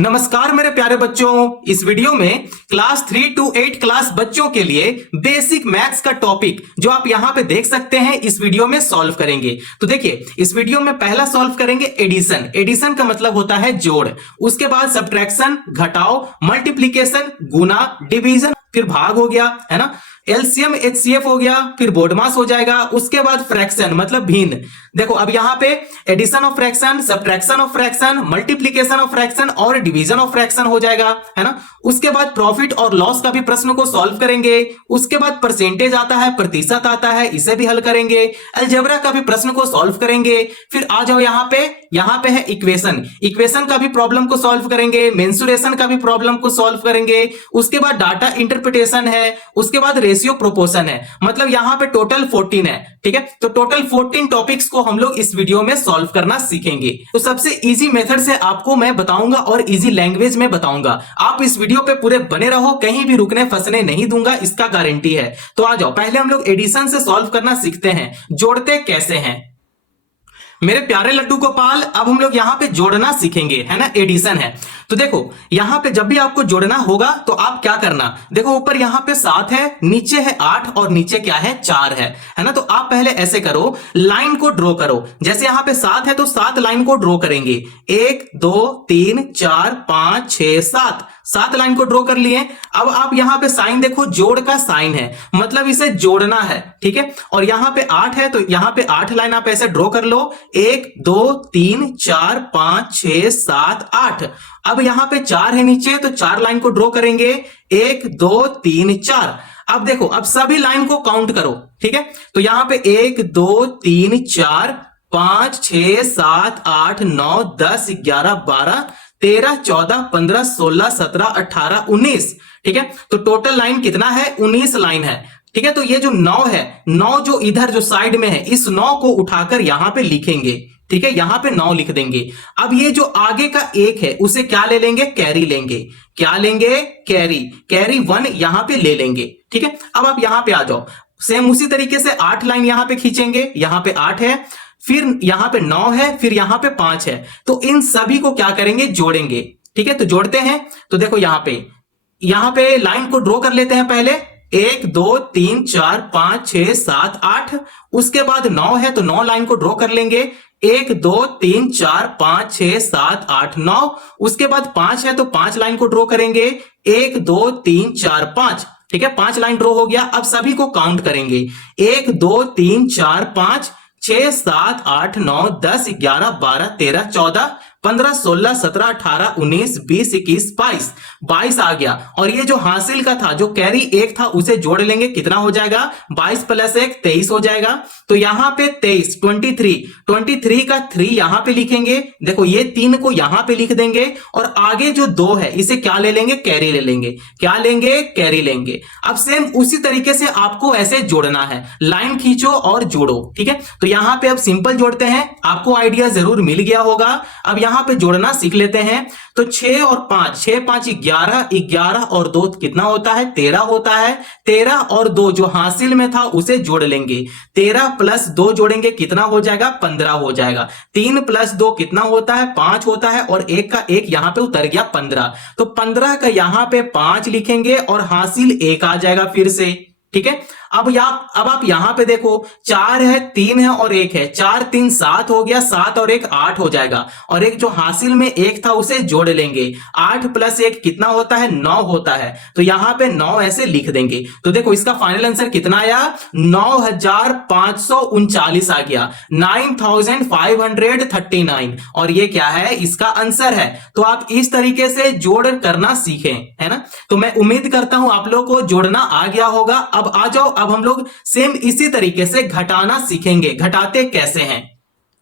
नमस्कार मेरे प्यारे बच्चों, इस वीडियो में क्लास 3 to 8 क्लास बच्चों के लिए बेसिक मैथ्स का टॉपिक जो आप यहां पे देख सकते हैं इस वीडियो में सॉल्व करेंगे। तो देखिए, इस वीडियो में पहला सॉल्व करेंगे एडिशन। एडिशन का मतलब होता है जोड़, उसके बाद सब्ट्रैक्शन घटाओ, मल्टीप्लीकेशन गुना, डिवीजन, फिर भाग हो गया है ना, एलसीएम एचसीएफ हो गया, फिर बोर्डमास हो जाएगा, उसके बाद फ्रैक्शन मतलब भिन्न। देखो अब यहां पे addition of fraction, subtraction of fraction, multiplication of fraction और डिवीजन ऑफ फ्रैक्शन हो जाएगा, है ना। उसके बाद प्रॉफिट और लॉस का भी प्रश्न को सॉल्व करेंगे। उसके बाद परसेंटेज आता है, प्रतिशत आता है, इसे भी हल करेंगे। अलजेब्रा का भी प्रश्न को सॉल्व करेंगे। फिर आ जाओ यहां पे है इक्वेशन। इक्वेशन का भी प्रॉब्लम को सॉल्व करेंगे, मेंसुरेशन का भी प्रॉब्लम को सॉल्व करेंगे। उसके बाद डाटा इंटरप्रिटेशन है, उसके बाद रेशियो प्रोपोर्शन है। मतलब यहां पे टोटल 14 है, ठीक है। तो टोटल 14 टॉपिक्स को हम लोग इस वीडियो में सॉल्व करना सीखेंगे। तो सबसे इजी मेथड से आपको मैं बताऊंगा और इजी लैंग्वेज में बताऊंगा। आप इस वीडियो पे पूरे बने रहो, कहीं भी रुकने फंसने नहीं दूंगा, इसका गारंटी है। तो आ जाओ, पहले हम लोग एडिशन से सॉल्व करना सीखते हैं। जोड़ते कैसे हैं मेरे प्यारे लड्डू गोपाल। अब हम लोग यहां पे जोड़ना सीखेंगे, है ना, एडिशन है। तो देखो यहां पे जब भी आपको जोड़ना होगा तो आप क्या करना, देखो ऊपर यहां पे 7 है, नीचे है 8 और नीचे क्या है 4 है ना। तो आप पहले ऐसे करो, लाइन को ड्रॉ करो। जैसे यहां पे 7 है तो 7 लाइन को ड्रॉ करेंगे। 1 2 3 4 5 6 7 लाइन को ड्रॉ कर लिए। अब आप यहां पे साइन देखो, जोड़ का साइन है, मतलब इसे जोड़ना है, ठीक है। और यहां पे 8 है तो यहां पे 8 लाइन आप ऐसे ड्रॉ कर लो। 1 2 3 4 5 6 7 8। अब यहां पे 4 है नीचे तो 4 लाइन को ड्रॉ करेंगे। 1 2 3 4। अब देखो, अब सभी लाइन को काउंट करो, ठीक है। तो यहां पे 1 2 3 4 5 6 7 8 9 10 11 12 13 14 15 16 17 18 19, ठीक है। तो टोटल लाइन कितना है, 19 लाइन है, ठीक है। तो ये जो 9 है, 9 जो इधर जो साइड में है, इस 9 को उठाकर यहां पे लिखेंगे, ठीक है। यहां पे 9 लिख देंगे। अब ये जो आगे का 1 है उसे क्या ले लेंगे, कैरी लेंगे। क्या लेंगे, कैरी 1 यहां पे ले लेंगे, ठीक है। अब आप यहां पे आ जाओ, सेम उसी तरीके से 8 लाइन यहां पे खींचेंगे। यहां पे 8 है, फिर यहां पे 9 है, फिर यहां पे 5 है। तो इन सभी को क्या करेंगे, जोड़ेंगे, ठीक है। तो जोड़ते हैं। तो देखो यहां पे लाइन को ड्रॉ कर लेते हैं पहले। 1 2 3 4 5 6 7 8। उसके बाद 9 है तो 9 लाइन को ड्रॉ कर लेंगे। 1 2 3 4 5 6 7 8 9। उसके बाद 5 है तो 5 लाइन को ड्रॉ करेंगे। 1 2 3 4 5, ठीक है। 5 लाइन ड्रॉ हो गया। अब सभी को काउंट करेंगे। 1 2 3 4 5 6 7 8 9 10 11 12 13 14 15 16 17 18 19 20 21 22 आ गया। और ये जो हासिल का था, जो कैरी 1 था, उसे जोड़ लेंगे। कितना हो जाएगा, 22 प्लस 1 23 हो जाएगा। तो यहां पे 23 23 का 3 यहां पे लिखेंगे। देखो ये 3 को यहां पे लिख देंगे और आगे जो 2 है इसे क्या ले लेंगे, कैरी ले लेंगे। क्या लेंगे, कैरी लेंगे। अब सेम उसी तरीके से आपको ऐसे जोड़ना है, लाइन खींचो और जोड़ो, ठीक है। तो यहां पे अब सिंपल जोड़ते हैं, आपको आइडिया जरूर मिल गया होगा। अब यहां पे जोड़ना सीख लेते हैं। तो 6 और 5, 6 5 11, 11 और 2 कितना होता है, 13 होता है। 13 और 2 जो हासिल में था उसे जोड़ लेंगे। 13 प्लस 2 जोड़ेंगे, कितना हो जाएगा, 15 हो जाएगा। 3 प्लस 2 कितना होता है, 5 होता है। और 1 का 1 यहां पे उतर गया, 15। तो 15 का यहां पे 5 लिखेंगे और हासिल 1 आ जाएगा फिर से, ठीक है। अब आप यहां पे देखो, 4 है, 3 है और 1 है। 4 3 7 हो गया, 7 और 1 8 हो जाएगा। और एक जो हासिल में 1 था उसे जोड़ लेंगे। 8 प्लस 1 कितना होता है, 9 होता है। तो यहां पे 9 ऐसे लिख देंगे। तो देखो इसका फाइनल आंसर कितना आया, 9539 आ गया, 9539। और ये क्या है, इसका आंसर है। तो आप इस तरीके से जोड़ करना सीखें, है ना। तो मैं उम्मीद करता हूं आप लोग को जोड़ना आ गया होगा। अब आ जाओ, अब हम लोग सेम इसी तरीके से घटाना सीखेंगे। घटाते कैसे हैं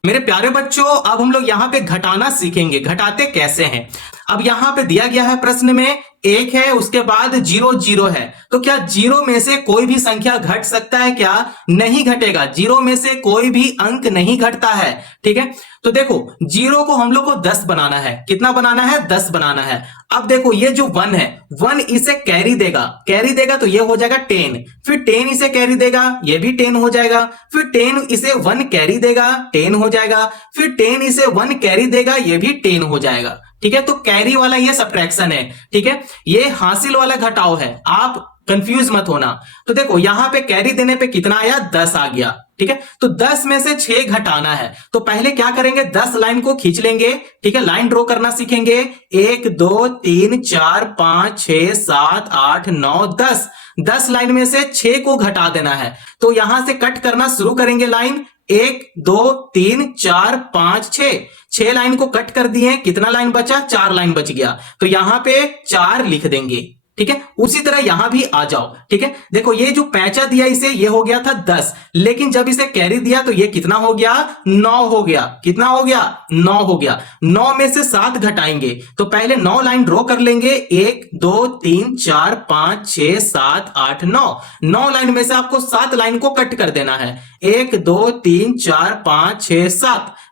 मेरे प्यारे बच्चों, अब हम लोग यहां पे घटाना सीखेंगे। घटाते कैसे हैं, अब यहां पे दिया गया है प्रश्न में 1 है, उसके बाद 0 0 है। तो क्या 0 में से कोई भी संख्या घट सकता है, क्या नहीं घटेगा। 0 में से कोई भी अंक नहीं घटता है, ठीक है। तो देखो 0 को हम लोग को 10 बनाना है। कितना बनाना है, 10 बनाना है। अब देखो ये जो 1 है, 1 इसे कैरी देगा तो ये हो जाएगा 10। फिर 10 इसे कैरी देगा, ये भी 10 हो जाएगा। फिर 10 इसे 1 कैरी देगा, 10 हो जाएगा। फिर 10 इसे 1 कैरी देगा, ये भी 10 हो जाएगा, ठीक है, तो कैरी वाला ये सब्ट्रैक्शन है, ठीक है, ये हासिल वाला घटाव है, आप कंफ्यूज मत होना। तो देखो यहां पे कैरी देने पे कितना आया, 10 आ गया, ठीक है, तो 10 में से 6 घटाना है, तो पहले क्या करेंगे, 10 लाइन को खींच लेंगे, ठीक है, लाइन ड्रॉ करना सीखेंगे, 1 2 3 4 5 6 7 8 9 10, 10 लाइन में से 6 को घटा देना है, तो यहां से कट करना शुरू करेंगे लाइन, 1 2 3 4 5 6 लाइन को कट कर दिए, कितना लाइन बचा, 4 लाइन बच गया, तो यहां पे 4 लिख देंगे, ठीक है। उसी तरह यहां भी आ जाओ, ठीक है, देखो ये जो पैंचा दिया इसे, ये हो गया था 10, लेकिन जब इसे कैरी दिया तो ये कितना हो गया, 9 हो गया, कितना हो गया, 9 हो गया, 9 में से 7 घटाएंगे, तो पहले 9 लाइन ड्रॉ कर लेंगे, 1 2 3 4 5 6 7 8 9 लाइन में से आपको 7 लाइन को कट कर देना है, 1 2 3 4 5 6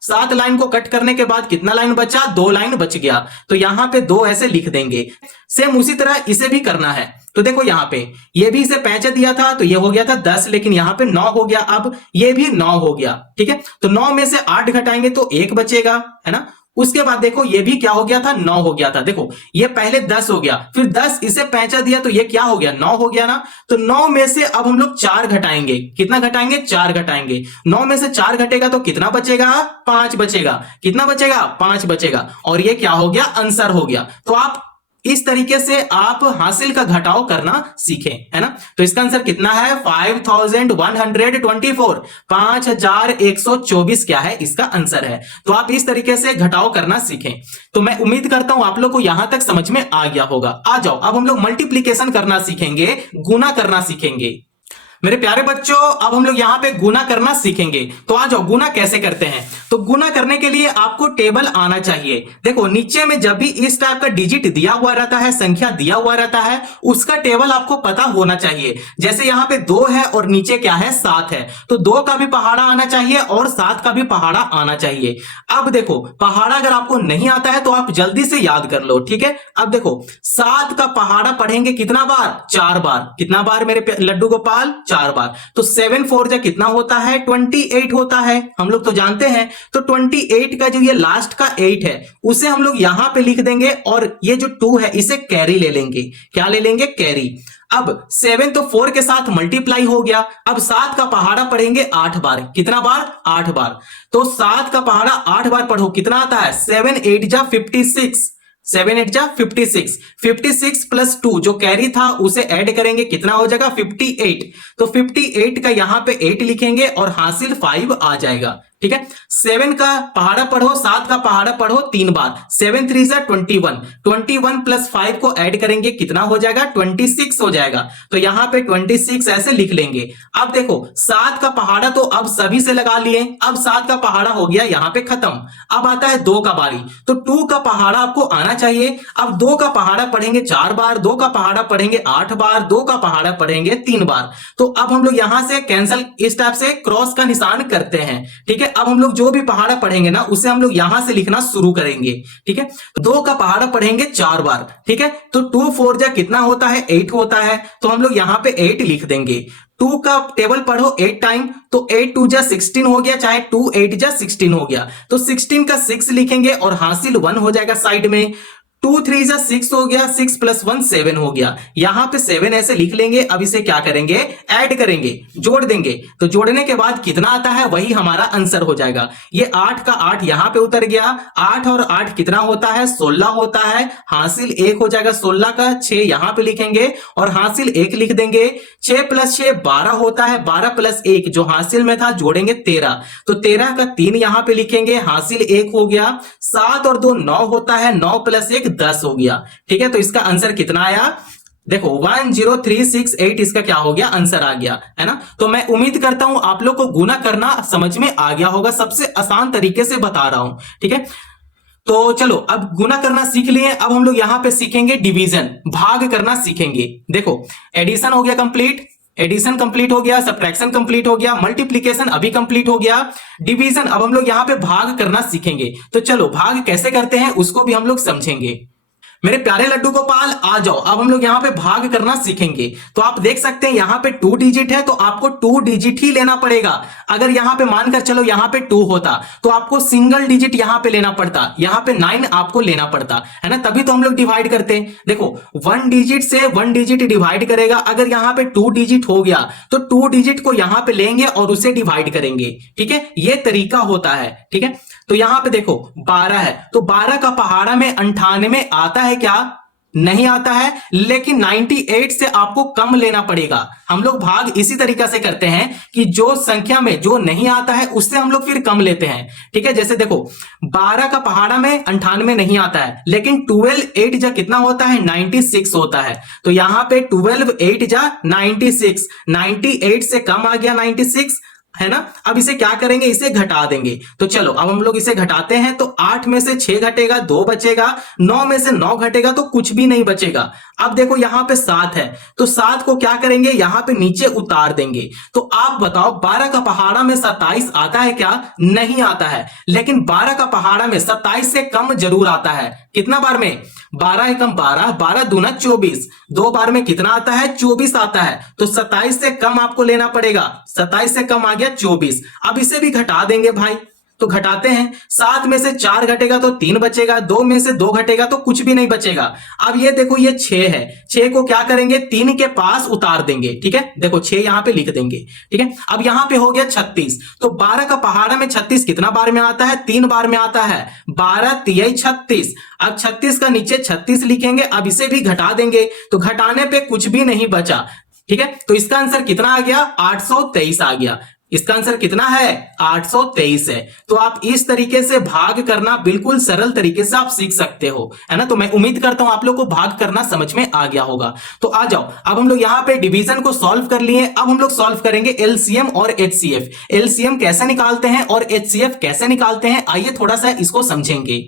7 लाइन को कट करने के बाद कितना लाइन बचा, 2 लाइन बच गया, तो यहां पे 2 ऐसे लिख देंगे। सेम उसी तरह इसे भी करना है, तो देखो यहां पे ये भी इसे पैंचा दिया था तो ये हो गया था 10, लेकिन यहां पे 9 हो गया, अब ये भी 9 हो गया, ठीक है, तो 9 में से 8 घटाएंगे तो 1 बचेगा, है ना। उसके बाद देखो ये भी क्या हो गया था, 9 हो गया था, देखो ये पहले 10 हो गया, फिर 10 इसे पैंचा दिया तो ये क्या हो गया, 9 हो गया ना, तो 9 में से अब हम लोग 4 घटाएंगे, कितना घटाएंगे, 4 घटाएंगे, 9 में से 4 घटेगा तो कितना बचेगा, 5 बचेगा, कितना बचेगा, 5 बचेगा, और ये क्या हो गया, आंसर हो गया। तो आप इस तरीके से आप हासिल का घटाव करना सीखें, है ना। तो इसका आंसर कितना है, 5124, 5124 क्या है, इसका आंसर है। तो आप इस तरीके से घटाव करना सीखें। तो मैं उम्मीद करता हूं आप लोग को यहां तक समझ में आ गया होगा। आ जाओ अब हम लोग मल्टीप्लीकेशन करना सीखेंगे, गुना करना सीखेंगे। मेरे प्यारे बच्चों अब हम लोग यहां पे गुना करना सीखेंगे, तो आ जाओ गुना कैसे करते हैं। तो गुना करने के लिए आपको टेबल आना चाहिए। देखो नीचे में जब भी इस टाइप का डिजिट दिया हुआ रहता है, संख्या दिया हुआ रहता है, उसका टेबल आपको पता होना चाहिए। जैसे यहां पे 2 है और नीचे क्या है, 7 है, तो 2 का भी पहाड़ा आना चाहिए और 7 का भी पहाड़ा आना चाहिए। अब देखो पहाड़ा अगर आपको नहीं आता है तो आप जल्दी से याद कर लो, ठीक है। अब देखो 7 का पहाड़ा पढ़ेंगे कितना बार, 4 बार, कितना बार मेरे लड्डू गोपाल, 4 बार, तो 7 4 जा कितना होता है, 28 होता है, हम लोग तो जानते हैं। तो 28 का जो ये लास्ट का 8 है उसे हम लोग यहां पे लिख देंगे, और ये जो 2 है इसे कैरी ले लेंगे, क्या ले लेंगे, कैरी। अब 7 तो 4 के साथ मल्टीप्लाई हो गया, अब 7 का पहाड़ा पढ़ेंगे 8 बार, कितना बार, 8 बार, तो 7 का पहाड़ा 8 बार पढ़ो, कितना आता है, 7 8 जा 56, 7 8 जा 56, 56 प्लस 2 जो कैरी था उसे ऐड करेंगे, कितना हो जाएगा, 58, तो 58 का यहां पे 8 लिखेंगे और हासिल 5 आ जाएगा, ठीक है। 7 का पहाड़ा पढ़ो, 7 का पहाड़ा पढ़ो 3 बार, 7 3 जा 21, 21 प्लस 5 को ऐड करेंगे, कितना हो जाएगा, 26 हो जाएगा, तो यहां पे 26 ऐसे लिख लेंगे। अब देखो 7 का पहाड़ा तो अब सभी से लगा लिए, अब 7 का पहाड़ा हो गया यहां पे खत्म। अब आता है 2 का बारी, तो 2 का पहाड़ा आपको आना चाहिए। अब 2 का पहाड़ा पढ़ेंगे 4 बार, 2 का पहाड़ा पढ़ेंगे 8 बार, 2 का पहाड़ा पढ़ेंगे 3 बार, तो अब हम लोग यहां से कैंसल, इस टाइप से क्रॉस का निशान करते हैं, ठीक है। अब हम लोग जो भी पहाड़ा पढ़ेंगे ना उसे हम लोग यहां से लिखना शुरू करेंगे, ठीक है। 2 का पहाड़ा पढ़ेंगे 4 बार, ठीक है, तो 2 4 जा कितना होता है, 8 होता है, तो हम लोग यहां पे 8 लिख देंगे। 2 का टेबल पढ़ो 8 टाइम, तो 8 2 जा 16 हो गया, चाहे 2 8 जा 16 हो गया, तो 16 का 6 लिखेंगे और हासिल 1 हो जाएगा साइड में। 2 3 जा 6 हो गया, 6 प्लस 1 7 हो गया, यहां पे 7 ऐसे लिख लेंगे। अब इसे क्या करेंगे, ऐड करेंगे, जोड़ देंगे, तो जोड़ने के बाद कितना आता है वही हमारा आंसर हो जाएगा। ये 8 का 8 यहां पे उतर गया, 8 और 8 कितना होता है, 16 होता है, हासिल 1 हो जाएगा। 16 का 6 यहां पे लिखेंगे और हासिल 1 लिख देंगे। 6 प्लस 6 12 होता है, 12 प्लस 1 जो हासिल में था जोड़ेंगे 13, तो 13 का 3 यहां पे लिखेंगे, हासिल 1 हो गया। 7 और 2 9 होता है, 9 प्लस 1 10 हो गया, ठीक है। तो इसका आंसर कितना आया, देखो 10368 इसका क्या हो गया, आंसर आ गया, है ना। तो मैं उम्मीद करता हूं आप लोग को गुना करना समझ में आ गया होगा, सबसे आसान तरीके से बता रहा हूं, ठीक है। तो चलो अब गुना करना सीख लिए, अब हम लोग यहां पे सीखेंगे डिवीजन, भाग करना सीखेंगे। देखो एडिशन हो गया कंप्लीट, एडिशन कंप्लीट हो गया, सब्ट्रैक्शन कंप्लीट हो गया, मल्टीप्लिकेशन अभी कंप्लीट हो गया, डिवीजन अब हम लोग यहां पे भाग करना सीखेंगे। तो चलो भाग कैसे करते हैं उसको भी हम लोग समझेंगे। मेरे प्यारे लड्डू गोपाल आ जाओ, अब हम लोग यहाँ पे भाग करना सीखेंगे। तो आप देख सकते हैं यहाँ पे 2 डिजिट है तो आपको 2 डिजिट ही लेना पड़ेगा। अगर यहाँ पे मानकर चलो यहाँ पे 2 होता तो आपको सिंगल डिजिट यहाँ पे लेना पड़ता, यहाँ पे 9 आपको लेना पड़ता है ना, तभी तो हम लोग डिवाइड करते हैं। देखो 1 डिजिट से 1 डिजिट डिवाइड करेगा, अगर यहाँ पे 2 डिजिट हो गया तो 2 डिजिट को यहाँ पे लेंगे और उसे डिवाइड करेंगे। ठीक है, ये तरीका होता है। ठीक है, तो यहां पे देखो 12 है तो 12 का पहाड़ा में 98 आता है क्या? नहीं आता है, लेकिन 98 से आपको कम लेना पड़ेगा। हम लोग भाग इसी तरीका से करते हैं कि जो संख्या में जो नहीं आता है उससे हम लोग फिर कम लेते हैं। ठीक है, जैसे देखो 12 का पहाड़ा में 98 नहीं आता है, लेकिन 12 8 जा कितना होता है? 96 होता है। तो यहां पे 12 8 जा 96, 98 से कम आ गया 96 है ना। अब इसे क्या करेंगे? इसे घटा देंगे। तो चलो अब हम लोग इसे घटाते हैं। तो 8 में से 6 घटेगा, 2 बचेगा, 9 में से 9 घटेगा तो कुछ भी नहीं बचेगा। अब देखो यहां पे 7 है तो 7 को क्या करेंगे? यहां पे नीचे उतार देंगे। तो आप बताओ 12 का पहाड़ा में 27 आता है क्या? नहीं आता है, लेकिन 12 का पहाड़ा में 27 से कम जरूर आता है। कितना बार में? 12 एकम 12, 12 दूना 24, 2 बार में कितना आता है? 24 आता है। तो 27 से कम आपको लेना पड़ेगा, 27 से कम आ गया 24। अब इसे भी घटा देंगे भाई, तो घटाते हैं। 7 में से 4 घटेगा तो 3 बचेगा, 2 में से 2 घटेगा तो कुछ भी नहीं बचेगा। अब ये देखो ये 6 है, 6 को क्या करेंगे? 3 के पास उतार देंगे। ठीक है, देखो 6 यहां पे लिख देंगे। ठीक है, अब यहां पे हो गया 36। तो 12 का पहाड़ा में 36 कितना बार में आता है? 3 बार में आता है। 12 तिहाई 36। अब 36 का नीचे 36 लिखेंगे। अब इसे भी घटा देंगे, तो घटाने पे कुछ भी नहीं बचा। ठीक है, तो इसका आंसर कितना आ गया? 823 आ गया। इसका आंसर कितना है? 823 है। तो आप इस तरीके से भाग करना बिल्कुल सरल तरीके से आप सीख सकते हो, है ना। तो मैं उम्मीद करता हूं आप लोग को भाग करना समझ में आ गया होगा। तो आ जाओ, अब हम लोग यहां पे डिवीजन को सॉल्व कर लिए। अब हम लोग सॉल्व करेंगे एलसीएम और एचसीएफ। एलसीएम कैसे निकालते हैं और एचसीएफ कैसे निकालते हैं, आइए थोड़ा सा इसको समझेंगे।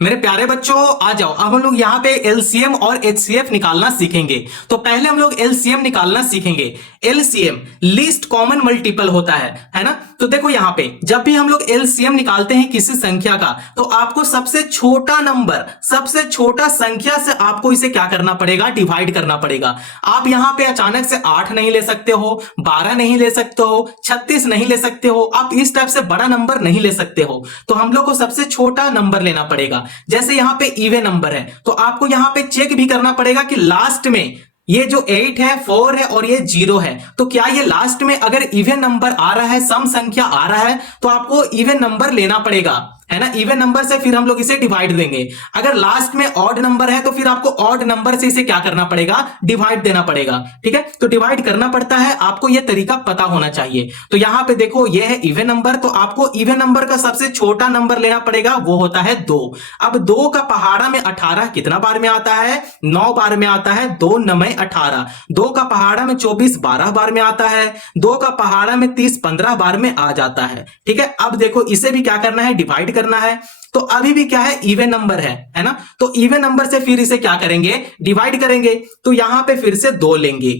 मेरे प्यारे बच्चों आ जाओ, अब हम लोग यहां पे एलसीएम और एचसीएफ निकालना सीखेंगे। तो पहले हम लोग एलसीएम निकालना सीखेंगे। एलसीएम लीस्ट कॉमन मल्टीपल होता है ना। तो देखो यहां पे जब भी हम लोग एलसीएम निकालते हैं किसी संख्या का, तो आपको सबसे छोटा नंबर, सबसे छोटा संख्या से आपको इसे क्या करना पड़ेगा? डिवाइड करना पड़ेगा। आप यहां पे अचानक से 8 नहीं ले सकते हो, 12 नहीं ले सकते हो, 36 नहीं ले सकते हो, आप इस टाइप से बड़ा नंबर नहीं ले सकते हो। तो हम लोग को सबसे छोटा नंबर लेना पड़ेगा। जैसे यहां पे इवन नंबर है तो आपको यहां पे चेक भी करना पड़ेगा कि लास्ट में ये जो 8 है, 4 है और ये 0 है, तो क्या ये लास्ट में अगर इवन नंबर आ रहा है, सम संख्या आ रहा है, तो आपको इवन नंबर लेना पड़ेगा, है ना। इवन नंबर से फिर हम लोग इसे डिवाइड देंगे। अगर लास्ट में ऑड नंबर है तो फिर आपको ऑड नंबर से इसे क्या करना पड़ेगा? डिवाइड देना पड़ेगा। ठीक है, तो डिवाइड करना पड़ता है, आपको यह तरीका पता होना चाहिए। तो यहां पे देखो ये है इवन नंबर, तो आपको इवन नंबर का सबसे छोटा नंबर लेना पड़ेगा, वो होता है 2। अब 2 का पहाड़ा में 18 कितना बार में आता है? 9 बार में आता है। 2 9 18। 2 का पहाड़ा में 24 12 बार में आता है। 2 का पहाड़ा में 30 15 बार में आ जाता है। ठीक है, अब देखो इसे भी क्या करना है? डिवाइड करना है। तो अभी भी क्या है? इवन नंबर है ना। तो इवन नंबर से फिर इसे क्या करेंगे? डिवाइड करेंगे। तो यहां पे फिर से 2 लेंगे।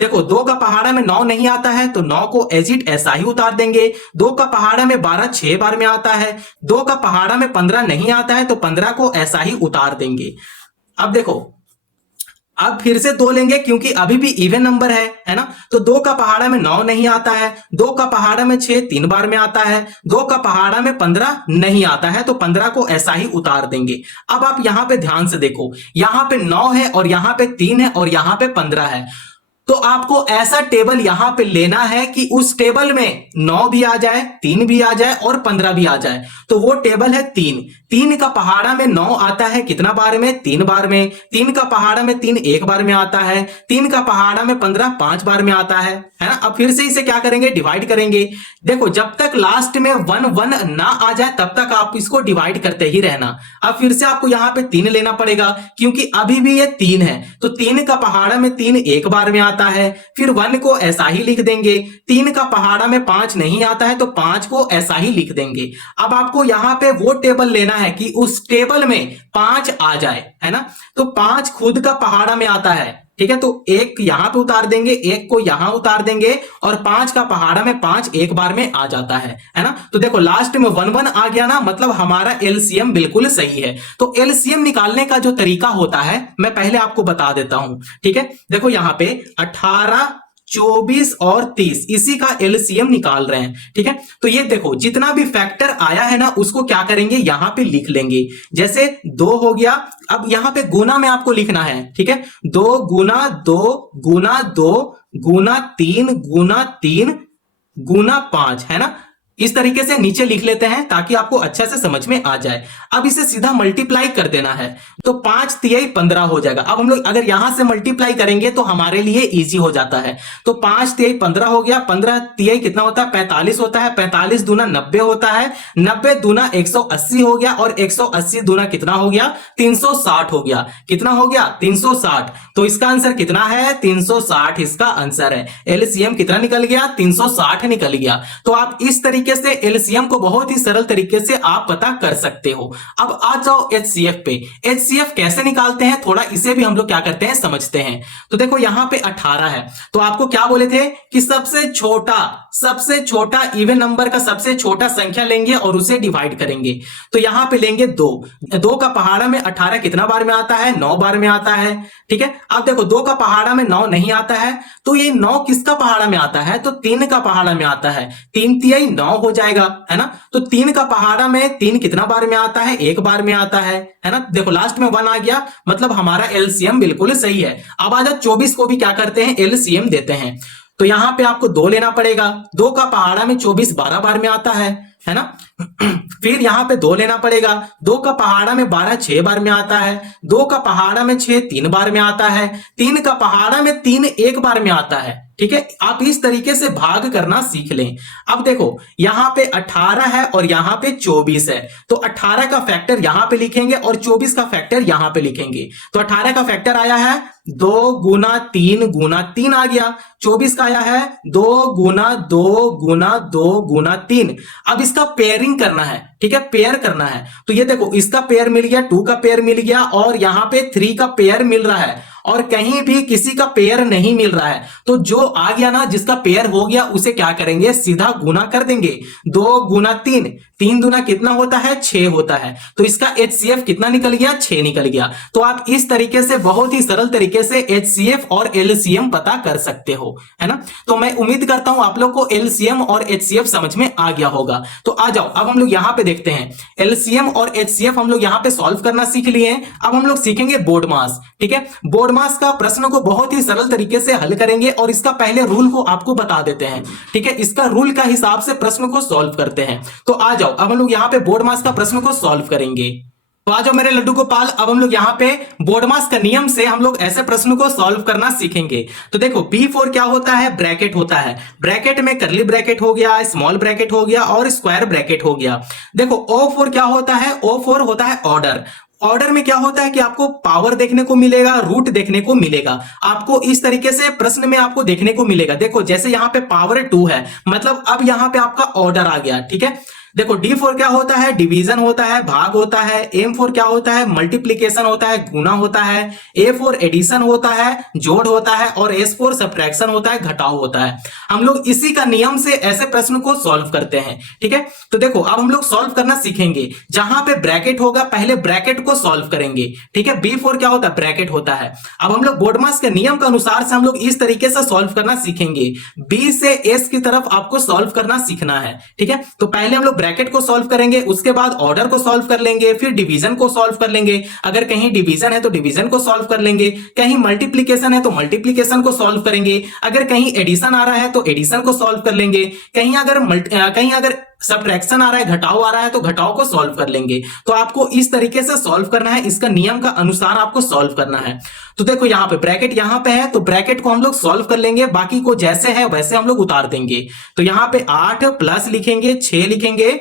देखो 2 का पहाड़ा में 9 नहीं आता है तो 9 को एज इट ऐसा ही उतार देंगे। 2 का पहाड़ा में 12 6 बार में आता है। 2 का पहाड़ा में 15 नहीं आता है तो 15 को ऐसा ही उतार देंगे। अब देखो अब फिर से 2 लेंगे क्योंकि अभी भी इवन नंबर है ना। तो 2 का पहाड़ा में 9 नहीं आता है। 2 का पहाड़ा में 6 3 बार में आता है। 2 का पहाड़ा में 15 नहीं आता है तो 15 को ऐसा ही उतार देंगे। अब आप यहां पे ध्यान से देखो, यहां पे 9 है और यहां पे 3 है और यहां पे 15 है। तो आपको ऐसा टेबल यहां पे लेना है कि उस टेबल में 9 भी आ जाए, 3 भी आ जाए और 15 भी आ जाए। तो वो टेबल है 3। 3 का पहाड़ा में 9 आता है कितना बार में? 3 बार में। 3 का पहाड़ा में 3 1 बार में आता है। 3 का पहाड़ा में 15 5 बार में आता है ना। अब फिर से इसे क्या करेंगे? डिवाइड करेंगे। देखो जब तक लास्ट में 1 1 ना आ जाए तब तक आप इसको डिवाइड करते ही रहना। अब फिर से आपको यहां पे 3 लेना पड़ेगा क्योंकि अभी भी ये 3 है। तो 3 का पहाड़ा में 3 1 बार में आता है। फिर 1 को ऐसा ही लिख देंगे। 3 का पहाड़ा में 5 नहीं आता है तो 5 को ऐसा ही लिख देंगे। अब आपको यहां पे वो टेबल लेना है कि उस टेबल में 5 आ जाए, है ना। तो 5 खुद का पहाड़ा में आता है। ठीक है, तो एक यहां पे उतार देंगे, एक को यहां उतार देंगे और 5 का पहाड़ा में 5 एक बार में आ जाता है ना। तो देखो लास्ट में 1 1 आ गया ना, मतलब हमारा एलसीएम बिल्कुल सही है। तो एलसीएम निकालने का जो तरीका होता है मैं पहले आपको बता देता हूं। ठीक है, देखो यहां पे 18, 24 और 30 इसी का एलसीएम निकाल रहे हैं। ठीक है, तो ये देखो जितना भी फैक्टर आया है ना उसको क्या करेंगे, यहां पे लिख लेंगे। जैसे 2 हो गया, अब यहां पे गुना में आपको लिखना है। ठीक है, 2 गुना 2 गुना 2 गुना 3 गुना 3 गुना 5, है ना। इस तरीके से नीचे लिख लेते हैं ताकि आपको अच्छा से समझ में आ जाए। अब इसे सीधा मल्टीप्लाई कर देना है, तो 5 तिहाई 15 हो जाएगा। अब हम लोग अगर यहां से मल्टीप्लाई करेंगे तो हमारे लिए इजी हो जाता है। तो 5 तिहाई 15 हो गया, 15 तिहाई कितना होता है, 45 होता है, 45 दूना 90 होता है, 90 दूना 180 हो गया और 180 दूना कितना हो गया, 360 हो गया। कितना हो गया, 360। तो इसका आंसर कितना है, 360 इसका आंसर है। एलसीएम कितना निकल गया, 360 निकल गया। तो आप इस तरीके से एलसीएम को बहुत ही सरल तरीके से आप पता कर सकते हो। अब आ जाओ एचसीएफ पे। एचसीएफ कैसे निकालते हैं, थोड़ा इसे भी हम लोग क्या करते हैं समझते हैं। तो देखो यहां पे 18 है, तो आपको क्या बोले थे कि सबसे छोटा इवन नंबर का सबसे छोटा संख्या लेंगे और उसे डिवाइड करेंगे। तो यहां पे लेंगे 2 का पहाड़ा में 18 कितना बार में आता है, 9 बार में आता है। ठीक है, अब देखो 2 का पहाड़ा में 9 नहीं आता है, तो ये 9 किसका पहाड़ा में आता है, तो 3 का पहाड़ा में आता है। 3 तिहाई 9 हो जाएगा, है ना। तो 3 का पहाड़ा में 3 कितना बार में आता है, एक बार में आता है ना। देखो लास्ट में 1 आ गया, मतलब हमारा एलसीएम बिल्कुल सही है। अब आ जाओ 24 को भी क्या करते हैं, एलसीएम देते हैं। तो यहां पे आपको 2 लेना पड़ेगा। 2 का पहाड़ा में 24 12 बार में आता है ना। फिर यहां पे 2 लेना पड़ेगा। 2 का पहाड़ा में 12 6 बार में आता है। 2 का पहाड़ा में 6 3 बार में आता है। 3 का पहाड़ा में 3 एक बार में आता है। ठीक है, आप इस तरीके से भाग करना सीख लें। अब देखो यहां पे 18 है और यहां पे 24 है, तो 18 का फैक्टर यहां पे लिखेंगे और 24 का फैक्टर यहां पे लिखेंगे। तो 18 का फैक्टर आया है 2 गुना 3 आ गया। 24 का आया है 2 गुना 2 गुना 2 गुना 3। अब इसका पेयरिंग करना है। ठीक है, पेयर करना है। तो ये देखो इसका पेयर मिल गया, 2 का पेयर मिल गया और यहां पे 3 का पेयर मिल रहा है और कहीं भी किसी का पेयर नहीं मिल रहा है। तो जो आ गया ना, जिसका पेयर हो गया उसे क्या करेंगे, सीधा गुना कर देंगे। 2 गुना 3, 3 दूना कितना होता है, 6 होता है। तो इसका एचसीएफ कितना निकल गया, 6 निकल गया। तो आप इस तरीके से बहुत ही सरल तरीके से एचसीएफ और एलसीएम पता कर सकते हो, है ना। तो मैं उम्मीद करता हूं आप लोग को एलसीएम और एचसीएफ समझ में आ गया होगा। तो आ जाओ अब हम लोग यहां पे देखते हैं। एलसीएम और एचसीएफ हम लोग यहां पे सॉल्व करना सीख लिए हैं। अब हम लोग सीखेंगे बोर्ड मास। ठीक है, बोर्ड मास का प्रश्न को बहुत ही सरल तरीके से हल करेंगे और इसका पहले रूल को आपको बता देते हैं। ठीक है, इसका रूल का हिसाब से प्रश्न को सॉल्व करते हैं। तो आ जाओ अब हम लोग यहां पे बोर्ड मास का प्रश्न को सॉल्व करेंगे। तो आ जाओ मेरे लड्डू गोपाल, अब हम लोग यहां पे बोर्ड मास का नियम से हम लोग ऐसे प्रश्न को सॉल्व करना सीखेंगे। तो देखो B4 क्या होता है, ब्रैकेट होता है। ब्रैकेट में करली ब्रैकेट हो गया, स्मॉल ब्रैकेट हो गया और स्क्वायर ब्रैकेट हो गया। देखो O4 क्या होता है, O4 होता है ऑर्डर। ऑर्डर में क्या होता है कि आपको पावर देखने को मिलेगा, रूट देखने को मिलेगा। आपको इस तरीके से प्रश्न में आपको देखने को मिलेगा। देखो जैसे यहां पे पावर 2 है, मतलब अब यहां पे आपका ऑर्डर आ गया। ठीक है, देखो D4 क्या होता है, डिवीजन होता है, भाग होता है। M4 क्या होता है, मल्टीप्लीकेशन होता है, गुना होता है। A4 एडिशन होता है, जोड़ होता है और S4 सब्ट्रैक्शन होता है, घटाव होता है। हम लोग इसी का नियम से ऐसे प्रश्न को सॉल्व करते हैं। ठीक है, तो देखो अब हम लोग सॉल्व करना सीखेंगे। जहां पे ब्रैकेट होगा पहले ब्रैकेट को सॉल्व करेंगे। ठीक है, B4 क्या होता है, ब्रैकेट होता है। अब हम लोग बोर्ड मास के नियम के अनुसार से हम लोग इस तरीके से सॉल्व करना सीखेंगे। B से S की तरफ आपको सॉल्व करना सीखना है। ठीक है, तो पहले हम लोग ब्रैकेट को सॉल्व करेंगे, उसके बाद ऑर्डर को सॉल्व कर लेंगे, फिर डिवीजन को सॉल्व कर लेंगे। अगर कहीं डिवीजन है तो डिवीजन को सॉल्व कर लेंगे, कहीं मल्टीप्लिकेशन है तो मल्टीप्लिकेशन को सॉल्व करेंगे, अगर कहीं एडिशन आ रहा है तो एडिशन को सॉल्व कर लेंगे, कहीं अगर सब्ट्रैक्शन आ रहा है, घटाव आ रहा है तो घटाव को सॉल्व कर लेंगे। तो आपको इस तरीके से सॉल्व करना है, इसका नियम का अनुसार आपको सॉल्व करना है। तो देखो यहां पे ब्रैकेट यहां पे है, तो ब्रैकेट को हम लोग सॉल्व कर लेंगे, बाकी को जैसे है वैसे हम लोग उतार देंगे। तो यहां पे 8 प्लस लिखेंगे, 6 लिखेंगे,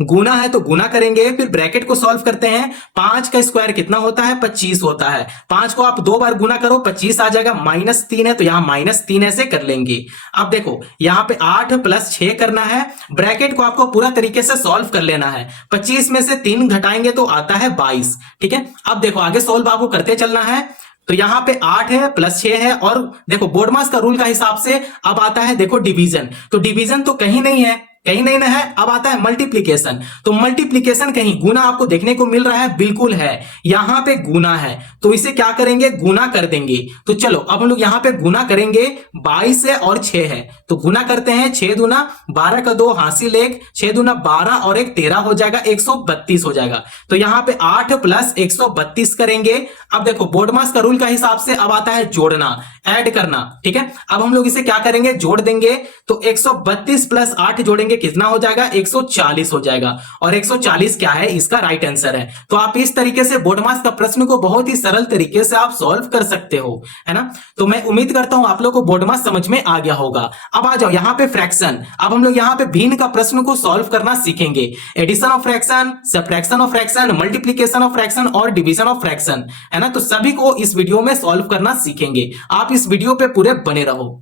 गुना है तो गुना करेंगे, फिर ब्रैकेट को सॉल्व करते हैं। 5 का स्क्वायर कितना होता है, 25 होता है। 5 को आप 2 बार गुना करो, 25 आ जाएगा। -3 है तो यहां -3 ऐसे कर लेंगे। अब देखो यहां पे 8 प्लस 6 करना है। ब्रैकेट को आपको पूरा तरीके से सॉल्व कर लेना है। 25 में से 3 घटाएंगे तो आता है 22। ठीक है, अब देखो आगे सॉल्व आपको करते चलना है। तो यहाँ पे 8 है प्लस 6 है, और देखो बोडमास का रूल का हिसाब से अब आता है देखो डिवीजन, तो डिवीजन तो कहीं नहीं है, कहीं नहीं ना है, अब आता है मल्टीप्लीकेशन। तो मल्टीप्लीकेशन कहीं, गुना आपको देखने को मिल रहा है, बिल्कुल है, यहां पे गुना है, तो इसे क्या करेंगे, गुना कर देंगे। तो चलो अब हम लोग यहां पे गुना करेंगे, 22 है और 6 है, तो गुना करते हैं, 6 दूना 12 का 2 हासिल 1, 6 दूना 12 और 1 13 हो जाएगा, 132 हो जाएगा। तो यहां पे 8 प्लस 132 करेंगे। अब देखो बोडमास का रूल का हिसाब से अब आता है जोड़ना, ऐड करना, ठीक है। अब हम लोग इसे क्या करेंगे, जोड़ देंगे, तो 132 प्लस 8 जोड़ेंगे, कितना हो जाएगा, 140 हो जाएगा, और 140 क्या है, इसका राइट आंसर है। तो आप इस तरीके से बोडमास का प्रश्न को बहुत ही सरल तरीके से आप सॉल्व कर सकते हो, है ना। तो मैं उम्मीद करता हूं आप लोग को बोडमास समझ में आ गया होगा। अब आ जाओ यहां पे फ्रैक्शन, अब हम लोग यहां पे भिन्न का प्रश्न को सॉल्व करना सीखेंगे, addition of fraction, subtraction of fraction, multiplication of fraction और डिवीजन ऑफ फ्रैक्शन, है ना। तो सभी को इस वीडियो में सॉल्व करना सीखेंगे, आप इस वीडियो पे पूरे बने रहो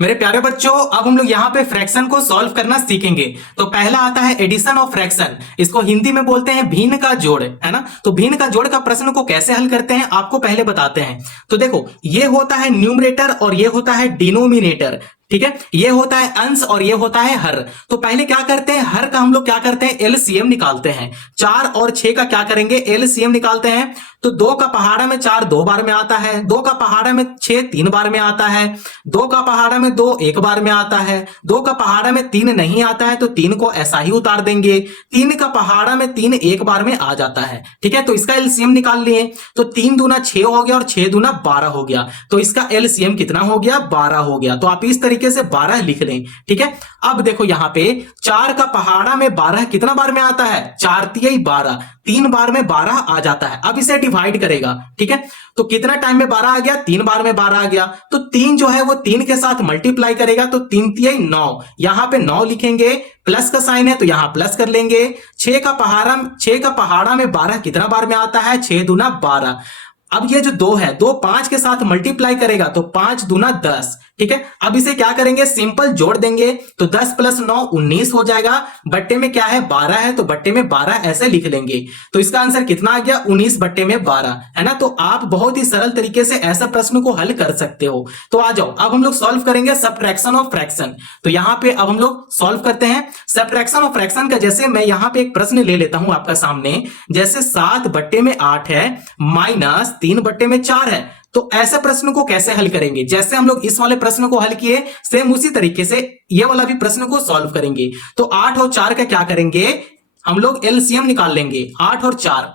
मेरे प्यारे बच्चों। अब हम लोग यहाँ पे फ्रैक्शन को सॉल्व करना सीखेंगे। तो पहला आता है एडिशन ऑफ फ्रैक्शन, इसको हिंदी में बोलते हैं भिन्न का जोड़, है ना। तो भिन्न का जोड़ का प्रश्न को कैसे हल करते हैं आपको पहले बताते हैं। तो देखो ये होता है न्यूमरेटर और ये होता है डिनोमिनेटर, ठीक है, ये होता है अंश और ये होता है हर। तो पहले क्या करते हैं, हर का हम लोग क्या करते हैं, एलसीएम निकालते हैं। 4 और 6 का क्या करेंगे, एलसीएम निकालते हैं। तो 2 का पहाड़ा में 4 2 बार में आता है, 2 का पहाड़ा में 6 3 बार में आता है, 2 का पहाड़ा में 2 1 बार में आता है, 2 का पहाड़ा में 3 नहीं आता है, तो 3 को ऐसा ही उतार देंगे। 3 का पहाड़ा में 3 1 बार में आ जाता है, ठीक है। तो इसका एलसीएम निकाल लिए, तो 3 दूना 6 हो गया और 6 दूना 12 हो गया, तो इसका एलसीएम कितना हो गया, 12 हो गया। तो आप इस तरीके से 12 लिख लें, ठीक है। अब देखो यहां पे 4 का पहाड़ा में 12 कितना बार में आता है, 4 तिहाई 12, 3 बार में 12 आ जाता है। अब इसे डिवाइड करेगा, ठीक है। तो कितना टाइम में 12 आ गया, 3 बार में 12 आ गया। तो 3 जो है वो 3 के साथ मल्टीप्लाई करेगा, तो 3 तिहाई 9, यहां पे 9 लिखेंगे, प्लस का साइन है तो यहां प्लस कर लेंगे। 6 का पहाड़ा में 12 कितना बार में आता है, 6 दूना 12। अब ये जो 2 है, 2 5 के साथ मल्टीप्लाई करेगा, तो 5 दूना 10, ठीक है। अब इसे क्या करेंगे, सिंपल जोड़ देंगे, तो 10 प्लस 9 19 हो जाएगा। बट्टे में क्या है, 12 है, तो बट्टे में 12 ऐसे लिख लेंगे। तो इसका आंसर कितना आ गया, 19 बट्टे में 12, है ना। तो आप बहुत ही सरल तरीके से ऐसा प्रश्न को हल कर सकते हो। तो आ जाओ अब हम लोग सॉल्व करेंगे सब्ट्रैक्शन ऑफ फ्रैक्शन। तो यहां पे अब हम लोग सॉल्व करते हैं सब्ट्रैक्शन ऑफ फ्रैक्शन का। जैसे मैं यहां पे एक प्रश्न ले लेता हूं आपका सामने, जैसे 7 बट्टे में 8 है माइनस 3 बट्टे में 4 है। तो ऐसे प्रश्न को कैसे हल करेंगे, जैसे हम लोग इस वाले प्रश्न को हल किए, सेम उसी तरीके से ये वाला भी प्रश्न को सॉल्व करेंगे। तो 8 और 4 का क्या करेंगे, हम लोग एलसीएम निकाल लेंगे, 8 और 4।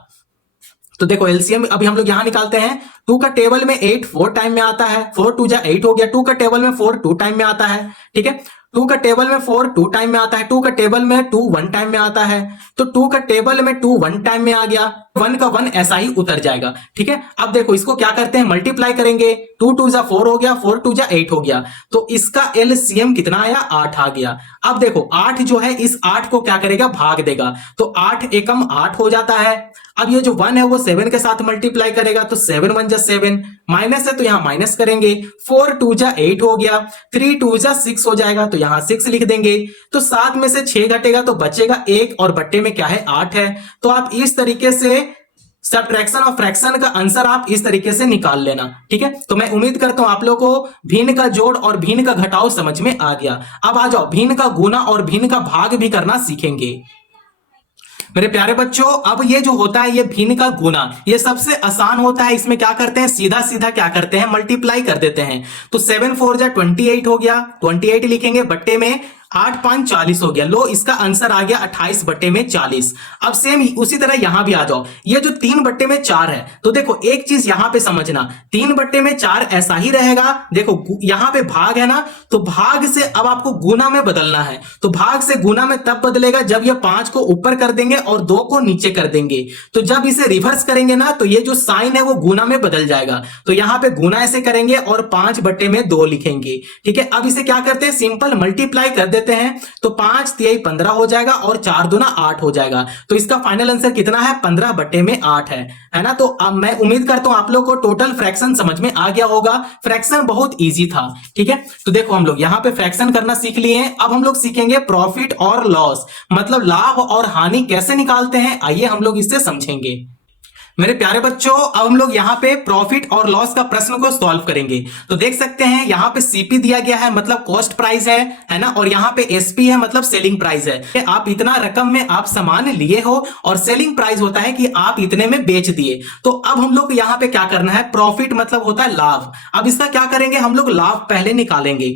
तो देखो एलसीएम अभी हम लोग यहां निकालते हैं। 2 का टेबल में 8 4 टाइम में आता है, 4 2 जा 8 हो गया। 2 का टेबल में 4 2 टाइम में आता है, ठीक है। 2 का टेबल में 4 2 टाइम में आता है, 2 का टेबल में 2 1 टाइम में आता है, तो 2 का टेबल में 2 1 टाइम में आ गया, 1 का 1 ऐसा ही उतर जाएगा, ठीक है। अब देखो इसको क्या करते हैं, मल्टीप्लाई करेंगे, 2 2 जा 4 हो गया, 4 2 जा 8 हो गया, तो इसका एलसीएम कितना आया, 8 आ गया। अब देखो 8 जो है इस 8 को क्या करेगा, भाग देगा, तो 8 एकम 8 हो जाता है। अब ये जो 1 है वो 7 के साथ मल्टीप्लाई करेगा, तो 7 1 जा 7, माइनस है तो यहां माइनस करेंगे, 4 2 जा 8 हो गया, 3 2 जा 6 हो जाएगा, तो यहां 6 लिख देंगे। तो 7 में से 6 घटेगा तो बचेगा 1 और बट्टे में क्या है, 8 है। तो आप इस तरीके से सब्ट्रैक्शन ऑफ फ्रैक्शन का आंसर आप इस तरीके से निकाल लेना, ठीक है। तो मैं उम्मीद करता हूं आप लोगों को भिन्न का जोड़ और भिन्न का घटाव समझ में आ गया। अब आ जाओ भिन्न का गुना और भिन्न का भाग भी करना सीखेंगे मेरे प्यारे बच्चों। अब ये जो होता है ये भिन्न का गुना, ये सबसे आसान होता है। इसमें क्या करते हैं, सीधा सीधा क्या करते हैं, मल्टीप्लाई कर देते हैं। तो 7 4 जा 28 हो गया, 28 लिखेंगे, बट्टे में 8 5 40 हो गया। लो इसका आंसर आ गया 28 बट्टे में 40। अब सेम उसी तरह यहां भी आ जाओ, ये जो 3 बट्टे में 4 है, तो देखो एक चीज यहां पे समझना, 3 बट्टे में 4 ऐसा ही रहेगा। देखो यहां पे भाग है ना, तो भाग से अब आपको गुना में बदलना है। तो भाग से गुना में तब बदलेगा जब ये 5 को ऊपर कर देंगे और 2 को नीचे कर देंगे। तो जब इसे रिवर्स करेंगे ना, तो ये जो साइन है वो गुना में बदल जाएगा। तो यहां पे गुना ऐसे करेंगे और 5 बट्टे में 2 लिखेंगे, ठीक है। अब इसे क्या करते हैं, सिंपल मल्टीप्लाई कर देते हैं, तो 5 तिहाई 15 हो जाएगा और 4 दूना 8 हो जाएगा। तो इसका फाइनल आंसर कितना है, 15 बट्टे में 8 है ना। तो अब मैं उम्मीद करता हूं आप लोग को टोटल फ्रैक्शन समझ में आ गया होगा। फ्रैक्शन बहुत इजी था, ठीक है। तो देखो हम लोग यहां पे फ्रैक्शन करना सीख लिए हैं। अब हम लोग सीखेंगे प्रॉफिट और लॉस, मतलब लाभ और हानि कैसे निकालते हैं, आइए हम लोग इससे समझेंगे मेरे प्यारे बच्चों, अब हम लोग यहाँ पे प्रॉफिट और लॉस का प्रश्न को सॉल्व करेंगे। तो देख सकते हैं यहाँ पे सीपी दिया गया है, मतलब कॉस्ट प्राइस है ना, और यहाँ पे एसपी है, मतलब सेलिंग प्राइस है। आप इतना रकम में आप सामान लिए हो और सेलिंग प्राइस होता है कि आप इतने में बेच दिए। तो अब हम लोग यहाँ पे क्या करना है, प्रॉफिट मतलब होता है लाभ। अब इसका क्या करेंगे, हम लोग लाभ पहले निकालेंगे।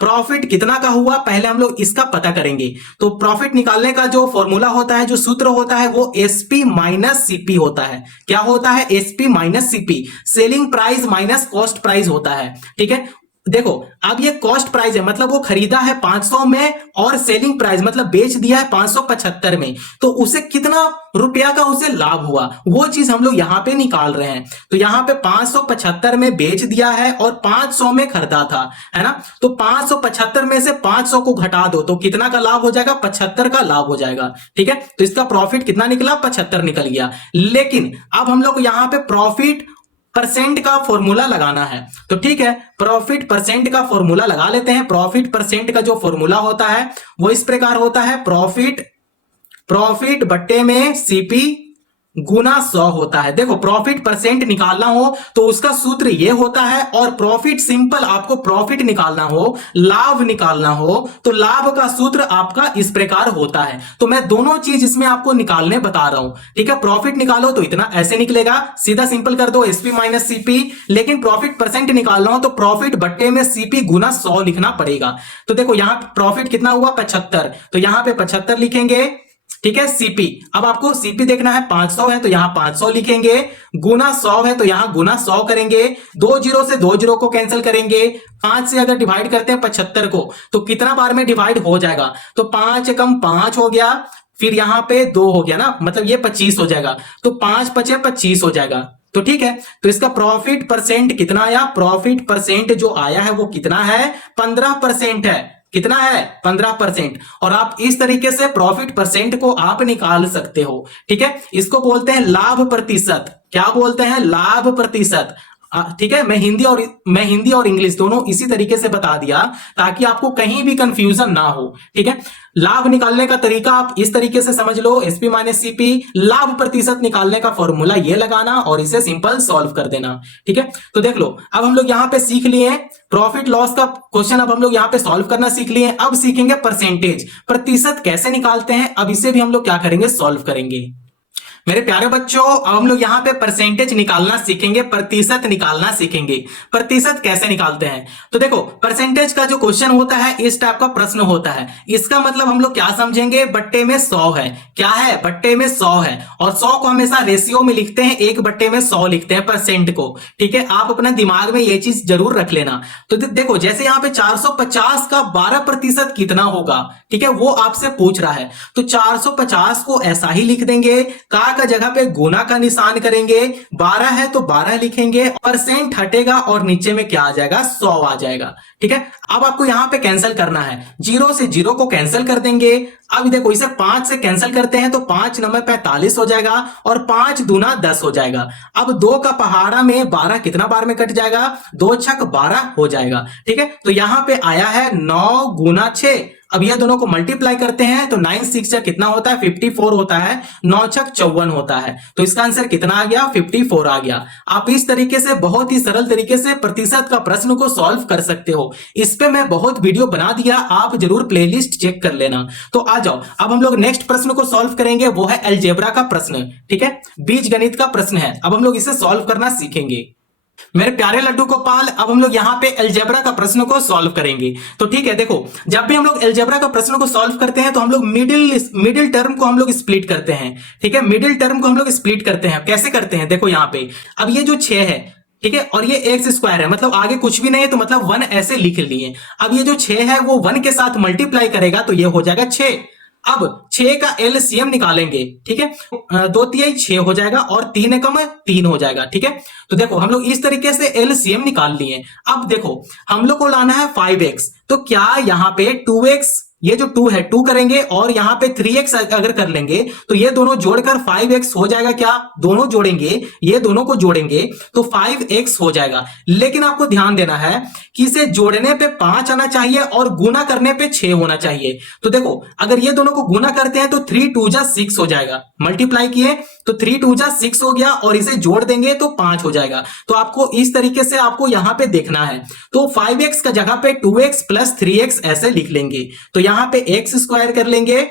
प्रॉफिट कितना का हुआ पहले हम लोग इसका पता करेंगे। तो प्रॉफिट निकालने का जो फॉर्मूला होता है, जो सूत्र होता है, वो एसपी माइनस सीपी होता है। क्या होता है, SP minus CP, selling price minus cost price होता है। ठीक है, देखो अब ये कॉस्ट प्राइस है, मतलब वो खरीदा है 500 में और सेलिंग प्राइस मतलब बेच दिया है 575 में, तो उसे कितना रुपया का उसे लाभ हुआ, वो चीज हम लोग यहां पे निकाल रहे हैं। तो यहां पे 575 में बेच दिया है और 500 में खरीदा था, है ना। तो 575 में से 500 को घटा दो तो कितना का लाभ हो जाएगा, 75 का लाभ हो जाएगा। ठीक है, तो इसका प्रॉफिट कितना निकला, 75 निकल गया। लेकिन अब हम लोग यहां पे प्रॉफिट परसेंट का फॉर्मूला लगाना है। तो ठीक है, प्रॉफिट परसेंट का फॉर्मूला लगा लेते हैं। प्रॉफिट परसेंट का जो फॉर्मूला होता है वो इस प्रकार होता है, प्रॉफिट बट्टे में सीपी गुना 100 होता है। देखो प्रॉफिट परसेंट निकालना हो तो उसका सूत्र ये होता है, और प्रॉफिट सिंपल आपको प्रॉफिट निकालना हो, लाभ निकालना हो तो लाभ का सूत्र आपका इस प्रकार होता है। तो मैं दोनों चीज इसमें आपको निकालने बता रहा हूं। ठीक है, प्रॉफिट निकालो तो इतना ऐसे निकलेगा, सीधा सिंपल कर दो एसपी माइनस सीपी। लेकिन प्रॉफिट परसेंट निकालना हो तो प्रॉफिट बट्टे में सीपी गुना 100 लिखना पड़ेगा। तो देखो यहां प्रॉफिट कितना हुआ, 75, तो यहां पे 75 लिखेंगे। ठीक है, सीपी, अब आपको सीपी देखना है, 500 है तो यहां 500 लिखेंगे, गुना 100 है तो यहां गुना 100 करेंगे। 2 जीरो से 2 जीरो को कैंसिल करेंगे। 5 से अगर डिवाइड करते हैं 75 को तो कितना बार में डिवाइड हो जाएगा, तो 5 कम 5 हो गया, फिर यहां पे 2 हो गया ना, मतलब ये 25 हो जाएगा। तो 5 पचे 25 हो जाएगा। तो ठीक है, तो इसका प्रॉफिट परसेंट कितना आया, प्रॉफिट परसेंट जो आया है वो कितना है, 15% है। कितना है, 15%। और आप इस तरीके से प्रॉफिट परसेंट को आप निकाल सकते हो। ठीक है, इसको बोलते हैं लाभ प्रतिशत। क्या बोलते हैं, लाभ प्रतिशत। ठीक है, मैं हिंदी और इंग्लिश दोनों इसी तरीके से बता दिया ताकि आपको कहीं भी कंफ्यूजन ना हो। ठीक है, लाभ निकालने का तरीका आप इस तरीके से समझ लो, एसपी माइनस सीपी, लाभ प्रतिशत निकालने का फॉर्मूला ये लगाना और इसे सिंपल सॉल्व कर देना। ठीक है, तो देख लो अब हम लोग यहां पे सीख लिए प्रॉफिट लॉस का क्वेश्चन, अब हम लोग यहां पे सॉल्व करना सीख लिए। अब सीखेंगे परसेंटेज, प्रतिशत कैसे निकालते हैं, अब इसे भी हम लोग क्या करेंगे, सॉल्व करेंगे। मेरे प्यारे बच्चों, अब हम लोग यहाँ पे परसेंटेज निकालना सीखेंगे, प्रतिशत निकालना सीखेंगे। प्रतिशत कैसे निकालते हैं, तो देखो परसेंटेज का जो क्वेश्चन होता है इस टाइप का प्रश्न होता है। इसका मतलब हम लोग क्या समझेंगे, बट्टे में 100 है। क्या है, बट्टे में 100 है, और 100 को हमेशा रेशियो में लिखते हैं, 1/100 लिखते हैं परसेंट को। ठीक है, आप अपने दिमाग में ये चीज जरूर रख लेना। तो देखो जैसे यहाँ पे 450 का 12% कितना होगा, ठीक है, वो आपसे पूछ रहा है। तो 450 को ऐसा ही लिख देंगे, का जगह पे गुना का निशान करेंगे, 12 है तो 12 लिखेंगे, परसेंट हटेगा और नीचे में क्या आ जाएगा, 100 आ जाएगा। ठीक है, अब आपको यहां पे कैंसिल करना है, 0 से 0 को कैंसिल कर देंगे। अब देखो इसे 5 से कैंसिल करते हैं तो 5 9 45 हो जाएगा और 5 दूना 10 हो जाएगा। अब 2 का पहाड़ा में 12 कितना बार में कट जाएगा, 2 छक 12 हो जाएगा। ठीक है, तो यहां पे आया है 9 गुना 6। अब ये दोनों को मल्टीप्लाई करते हैं तो 9 6 कितना होता है, 54 होता है, 9 छक 54 होता है। तो इसका आंसर कितना आ गया, 54 आ गया। आप इस तरीके से बहुत ही सरल तरीके से प्रतिशत का प्रश्न को सॉल्व कर सकते हो। इस पे मैं बहुत वीडियो बना दिया, आप जरूर प्लेलिस्ट चेक कर लेना। तो आ जाओ, अब हम लोग नेक्स्ट प्रश्न को सॉल्व करेंगे, वो है अलजेब्रा का प्रश्न। ठीक है, बीज गणित का प्रश्न है, अब हम लोग इसे सॉल्व करना सीखेंगे। मेरे प्यारे लड्डू गोपाल, अब हम लोग यहाँ पे अलजेब्रा का प्रश्न को सॉल्व करेंगे। तो ठीक है, देखो जब भी हम लोग अलजेब्रा का प्रश्न को सॉल्व करते हैं तो हम लोग मिडिल टर्म को हम लोग स्प्लिट करते हैं। ठीक है, मिडिल टर्म को हम लोग स्प्लिट करते हैं। कैसे करते हैं, देखो यहाँ पे अब ये जो 6 है, ठीक है, और ये एक्स स्क्वायर है, मतलब आगे कुछ भी नहीं है तो मतलब 1 ऐसे लिख लिए। अब ये जो 6 है वो 1 के साथ मल्टीप्लाई करेगा तो ये हो जाएगा 6। अब 6 का एलसीएम निकालेंगे। ठीक है, 2 तिहाई 6 हो जाएगा और 3 एकम 3 हो जाएगा। ठीक है, तो देखो हम लोग इस तरीके से एलसीएम निकाल लिए। अब देखो हम लोग को लाना है 5x, तो क्या यहाँ पे 2x ये जो 2 है 2 करेंगे और यहाँ पे 3x अगर कर लेंगे तो ये दोनों जोड़कर 5x हो जाएगा। क्या दोनों जोड़ेंगे, ये दोनों को जोड़ेंगे तो 5x हो जाएगा। लेकिन आपको ध्यान देना है कि इसे जोड़ने पे 5 आना चाहिए और गुना करने पे 6 होना चाहिए। तो देखो अगर ये दोनों को गुना करते हैं तो 3 2 जा 6 हो जाएगा, मल्टीप्लाई किए तो 3 2 जा 6 हो गया और इसे जोड़ देंगे तो 5 हो जाएगा। तो आपको इस तरीके से आपको यहां पे देखना है। तो 5x का जगह पे 2x प्लस 3x ऐसे लिख लेंगे। तो यहां पे x स्क्वायर कर लेंगे,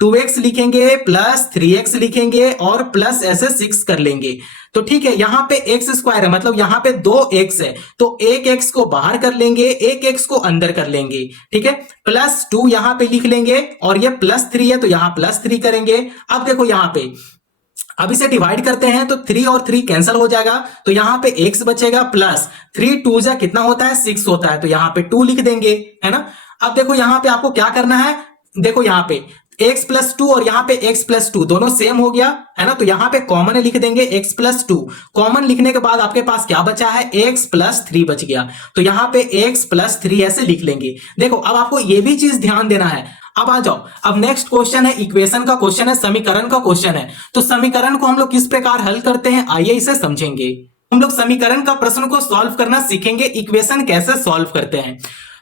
2x लिखेंगे प्लस 3x लिखेंगे और प्लस ऐसे 6 कर लेंगे। तो ठीक है, यहां पे x स्क्वायर है मतलब यहां पे 2x है तो एक x को बाहर कर लेंगे, एक x को अंदर कर लेंगे। ठीक है, प्लस 2 यहां पे लिख लेंगे और ये प्लस 3 है तो यहां प्लस 3 करेंगे। अब देखो यहां पे अब इसे डिवाइड करते हैं तो 3 और 3 कैंसिल हो जाएगा तो यहां पे x बचेगा प्लस 3 2 जा कितना होता है 6 होता है तो यहां पे 2 लिख देंगे, है ना। अब देखो यहां पे आपको क्या करना है, देखो यहां पे x प्लस 2 और यहां पे x प्लस 2 दोनों सेम हो गया, है ना। तो यहां पे कॉमन लिख देंगे x प्लस 2। कॉमन लिखने के बाद आपके पास क्या बचा है, x प्लस 3 बच गया। तो यहां पे x प्लस 3 ऐसे लिख लेंगे। देखो अब आपको यह भी चीज ध्यान देना है। अब आ जाओ, अब नेक्स्ट क्वेश्चन है इक्वेशन का क्वेश्चन है, समीकरण का क्वेश्चन है। तो समीकरण को हम लोग किस प्रकार हल करते हैं आइए इसे समझेंगे। हम लोग समीकरण का प्रश्न को सॉल्व करना सीखेंगे, इक्वेशन कैसे सॉल्व करते हैं।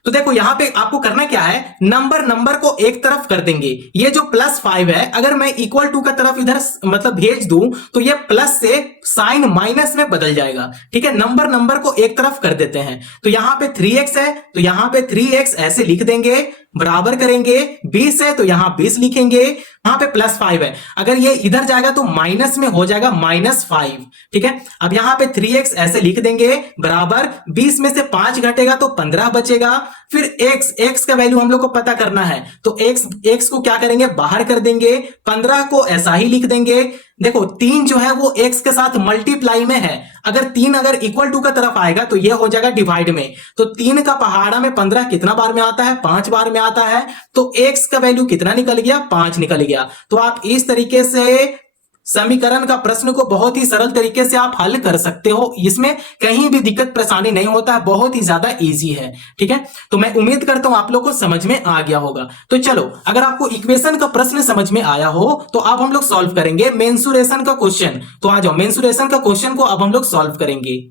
तो देखो यहां पे आपको करना क्या है, नंबर को एक तरफ कर देंगे। ये जो प्लस 5 है अगर मैं इक्वल टू का तरफ इधर मतलब भेज दूं तो ये प्लस से साइन माइनस में बदल जाएगा। ठीक है, नंबर को एक तरफ कर देते हैं। तो यहां पे 3x है तो यहां पे 3x ऐसे लिख देंगे, बराबर करेंगे 20 है तो यहां 20 लिखेंगे, यहां पे प्लस 5 है अगर ये इधर जाएगा तो माइनस में हो जाएगा -5। ठीक है, अब यहां पे 3x ऐसे लिख देंगे बराबर 20 में से 5 घटेगा तो 15 बचेगा। फिर x का वैल्यू हम लोग को पता करना है तो x को क्या करेंगे बाहर कर देंगे, 15 को ऐसा ही लिख देंगे। देखो 3 जो है वो x के साथ मल्टीप्लाई में है, अगर 3 अगर इक्वल टू का तरफ आएगा तो ये हो जाएगा डिवाइड में। तो 3 का पहाड़ा में 15 कितना बार में आता है, 5 बार में आता है। तो x का वैल्यू कितना निकल गया, 5 निकल गया। तो आप इस तरीके से समीकरण का प्रश्न को बहुत ही सरल तरीके से आप हल कर सकते हो, इसमें कहीं भी दिक्कत परेशानी नहीं होता है, बहुत ही ज्यादा इजी है। ठीक है, तो मैं उम्मीद करता हूं आप लोग को समझ में आ गया होगा। तो चलो अगर आपको इक्वेशन का प्रश्न समझ में आया हो तो अब हम लोग सॉल्व करेंगे मेंसुरेशन का क्वेश्चन। तो आ जाओ, मेंसुरेशन का क्वेश्चन को अब हम लोग सॉल्व करेंगे।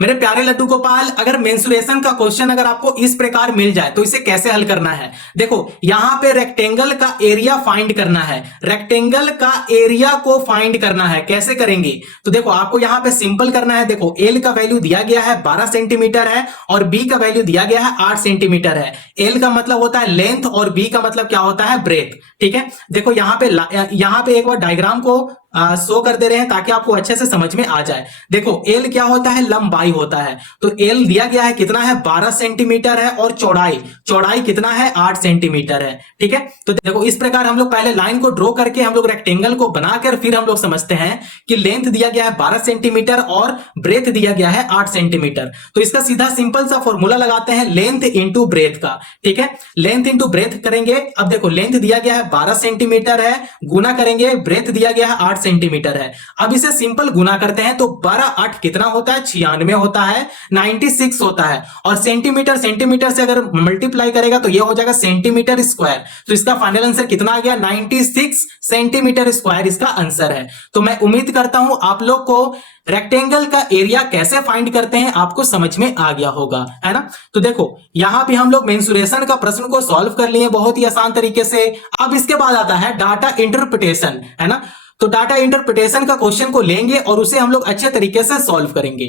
मेरे प्यारे लड्डू गोपाल, अगर मेंसुरेशन का क्वेश्चन अगर आपको इस प्रकार मिल जाए तो इसे कैसे हल करना है। देखो यहां पे रेक्टेंगल का एरिया फाइंड करना है, रेक्टेंगल का एरिया को फाइंड करना है। कैसे करेंगे, तो देखो आपको यहां पे सिंपल करना है। देखो एल का वैल्यू दिया गया है 12 सेंटीमीटर है और बी का वैल्यू दिया गया है 8 सेंटीमीटर है। एल का मतलब होता है लेंथ और बी का मतलब क्या होता है ब्रेथ। ठीक है, देखो यहां पे एक बार डायग्राम को शो कर दे रहे हैं ताकि आपको अच्छे से समझ में आ जाए। देखो एल क्या होता है, लंबाई होता है। तो एल दिया गया है कितना है 12 सेंटीमीटर है और चौड़ाई कितना है 8 सेंटीमीटर है। ठीक है, तो देखो इस प्रकार हम लोग पहले लाइन को ड्रॉ करके हम लोग रेक्टेंगल को बनाकर फिर हम लोग समझते हैं कि लेंथ दिया गया है 12 सेंटीमीटर और ब्रेथ दिया गया है 8 सेंटीमीटर। तो इसका सीधा सिंपल सा फॉर्मूला लगाते हैं लेंथ इंटू ब्रेथ का। ठीक है, लेंथ इंटू ब्रेथ करेंगे। अब देखो लेंथ दिया गया है 12 सेंटीमीटर है, गुना करेंगे ब्रेथ दिया गया है 8 सेंटीमीटर है। अब इसे सिंपल गुना करते हैं तो 12 8 कितना होता है 96 होता है, 96 होता है। और सेंटीमीटर से अगर मल्टीप्लाई करेगा तो ये हो जाएगा सेंटीमीटर स्क्वायर। तो इसका फाइनल आंसर कितना आ गया 96 सेंटीमीटर स्क्वायर इसका आंसर है। तो मैं उम्मीद करता हूं आप लोग को रेक्टेंगल का एरिया कैसे फाइंड करते हैं आपको समझ में आ गया होगा, है ना। तो देखो यहां पे हम लोग मेंसुरेशन का प्रश्न को सॉल्व कर लिए बहुत ही आसान तरीके से। अब इसके बाद आता है डाटा इंटरप्रिटेशन, है ना। तो डाटा इंटरप्रिटेशन का क्वेश्चन को लेंगे और उसे हम लोग अच्छे तरीके से सॉल्व करेंगे।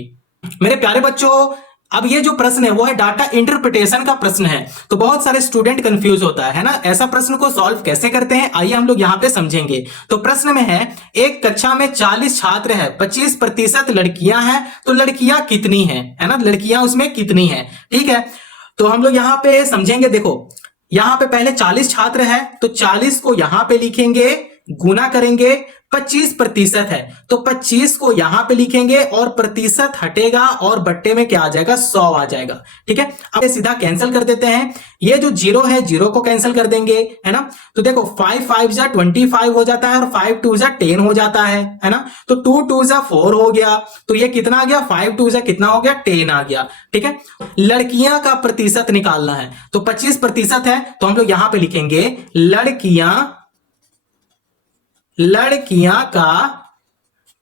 मेरे प्यारे बच्चों, अब ये जो प्रश्न है वो है डाटा इंटरप्रिटेशन का प्रश्न है। तो बहुत सारे स्टूडेंट कंफ्यूज होता है ना, ऐसा प्रश्न को सॉल्व कैसे करते हैं आइए हम लोग यहां पे समझेंगे। तो प्रश्न में है एक कक्षा में 40 छात्र है, 25% लड़कियां हैं, तो लड़कियां कितनी हैं, है ना, लड़कियां उसमें कितनी हैं। ठीक है, तो हम लोग यहां पे समझेंगे। देखो यहां पे पहले 40 छात्र है तो 40 को यहां पे लिखेंगे, गुना करेंगे 25% है तो 25 को यहां पे लिखेंगे और प्रतिशत हटेगा और बट्टे में क्या आ जाएगा 100 आ जाएगा। ठीक है, अब सीधा कैंसिल कर देते हैं। ये जो 0 है 0 को कैंसिल कर देंगे, है ना। तो देखो 5 5 जा 25 हो जाता है और 5 2 जा 10 हो जाता है ना। तो 2 2 जा 4 हो गया, तो ये कितना आ गया 5 2 जा कितना हो गया 10 आ गया। ठीक है, लड़कियां का प्रतिशत निकालना है तो 25% है तो हम लोग यहां पे लिखेंगे लड़कियां का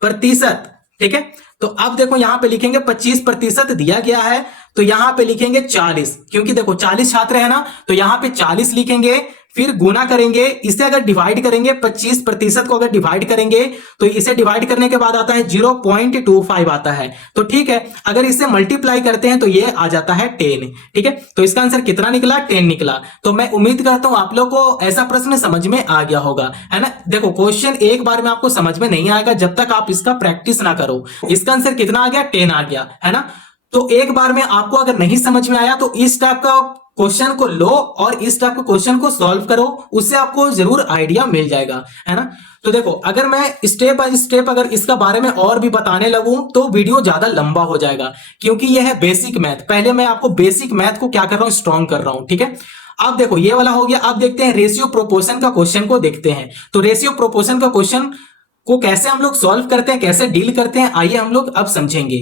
प्रतिशत। ठीक है, तो अब देखो यहां पे लिखेंगे 25% दिया गया है तो यहां पे लिखेंगे 40, क्योंकि देखो 40 छात्र है ना, तो यहां पे 40 लिखेंगे, फिर गुना करेंगे, इसे अगर डिवाइड करेंगे 25% को अगर डिवाइड करेंगे तो इसे डिवाइड करने के बाद आता है 0.25 आता है। तो ठीक है, अगर इसे मल्टीप्लाई करते हैं तो ये आ जाता है 10। ठीक है, तो इसका आंसर कितना निकला 10 निकला। तो मैं उम्मीद करता हूं आप लोग को ऐसा प्रश्न समझ में आ गया होगा, है ना। देखो क्वेश्चन एक बार में आपको समझ में नहीं आएगा जब तक आप इसका प्रैक्टिस ना करो। इसका आंसर कितना आ गया 10 आ गया, है ना। तो एक बार में आपको अगर नहीं समझ में आया तो इस टाइप का क्वेश्चन को लो और इस टाइप के क्वेश्चन को सॉल्व करो, उससे आपको जरूर आइडिया मिल जाएगा, है ना। तो देखो अगर मैं स्टेप बाय स्टेप अगर इसका बारे में और भी बताने लगूं तो वीडियो ज्यादा लंबा हो जाएगा, क्योंकि यह है बेसिक मैथ। पहले मैं आपको बेसिक मैथ को क्या कर रहा हूं स्ट्रॉन्ग कर रहा हूं। ठीक है, अब देखो ये वाला हो गया। अब देखते हैं रेशियो प्रोपोर्शन का क्वेश्चन को देखते हैं। तो रेशियो प्रोपोर्शन का क्वेश्चन को कैसे हम लोग सॉल्व करते हैं, कैसे डील करते हैं, आइए हम लोग अब समझेंगे।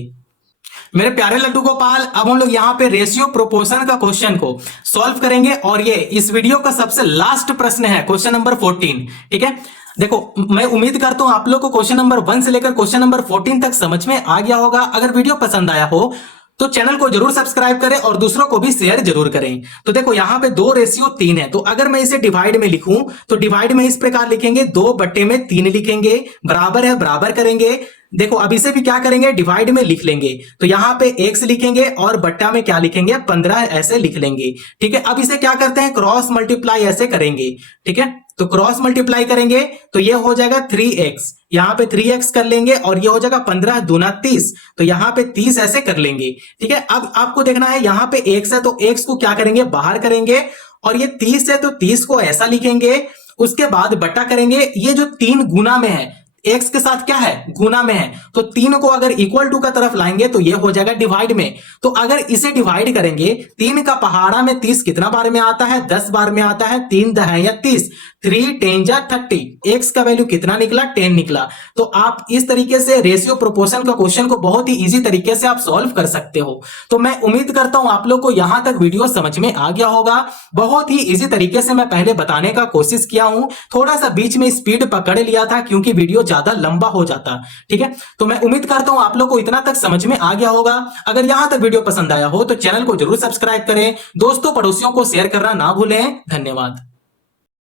मेरे प्यारे लड्डू गोपाल, अब हम लोग यहाँ पे रेशियो प्रोपोर्शन का क्वेश्चन को सॉल्व करेंगे और ये इस वीडियो का सबसे लास्ट प्रश्न है, क्वेश्चन नंबर 14। ठीक है, देखो मैं उम्मीद करता हूं आप लोग को क्वेश्चन नंबर 1 से लेकर क्वेश्चन नंबर 14 तक समझ में आ गया होगा। अगर वीडियो पसंद आया हो तो चैनल को जरूर सब्सक्राइब करें और दूसरों को भी शेयर जरूर करें। तो देखो यहाँ पे 2:3 है, तो अगर मैं इसे डिवाइड में लिखूं तो डिवाइड में इस प्रकार लिखेंगे 2/3 लिखेंगे, बराबर है बराबर करेंगे। देखो अब इसे भी क्या करेंगे डिवाइड में लिख लेंगे, तो यहाँ पे x लिखेंगे और बट्टा में क्या लिखेंगे 15 ऐसे लिख लेंगे। ठीक है, अब इसे क्या करते हैं क्रॉस मल्टीप्लाई ऐसे करेंगे। ठीक है, तो क्रॉस मल्टीप्लाई करेंगे तो ये हो जाएगा 3x, यहाँ पे 3x कर लेंगे और ये हो जाएगा 15 दूना 30, तो यहाँ पे 30 ऐसे कर लेंगे। ठीक है, अब आपको देखना है यहाँ पे x है तो x को क्या करेंगे बाहर करेंगे और ये 30 है तो 30 को ऐसा लिखेंगे, उसके बाद बट्टा करेंगे। ये जो 3 गुना में है x के साथ क्या है गुना में है, तो 3 को अगर इक्वल टू का तरफ लाएंगे तो ये हो जाएगा डिवाइड में। तो अगर इसे डिवाइड करेंगे 3 का पहाड़ा में 30 कितना बार में आता है 10 बार में आता है, 3 दहाइयां 30, 3 10 जा 30, x का वैल्यू कितना निकला 10 निकला। तो आप इस तरीके से रेशियो प्रोपोर्शन का क्वेश्चन को बहुत ही इजी तरीके से आप सॉल्व कर सकते हो। तो मैं उम्मीद करता हूं आप लोग को यहां तक वीडियो समझ में आ गया होगा। बहुत ही इजी तरीके से मैं पहले बताने का कोशिश किया हूं, थोड़ा सा बीच में स्पीड पकड़ लिया था क्योंकि वीडियो ज्यादा लंबा हो जाता। ठीक है, तो मैं उम्मीद करता हूं आप लोग को इतना तक समझ में आ गया होगा। अगर यहां तक वीडियो पसंद आया हो तो चैनल को जरूर सब्सक्राइब करें, दोस्तों पड़ोसियों को शेयर करना ना भूलें। धन्यवाद।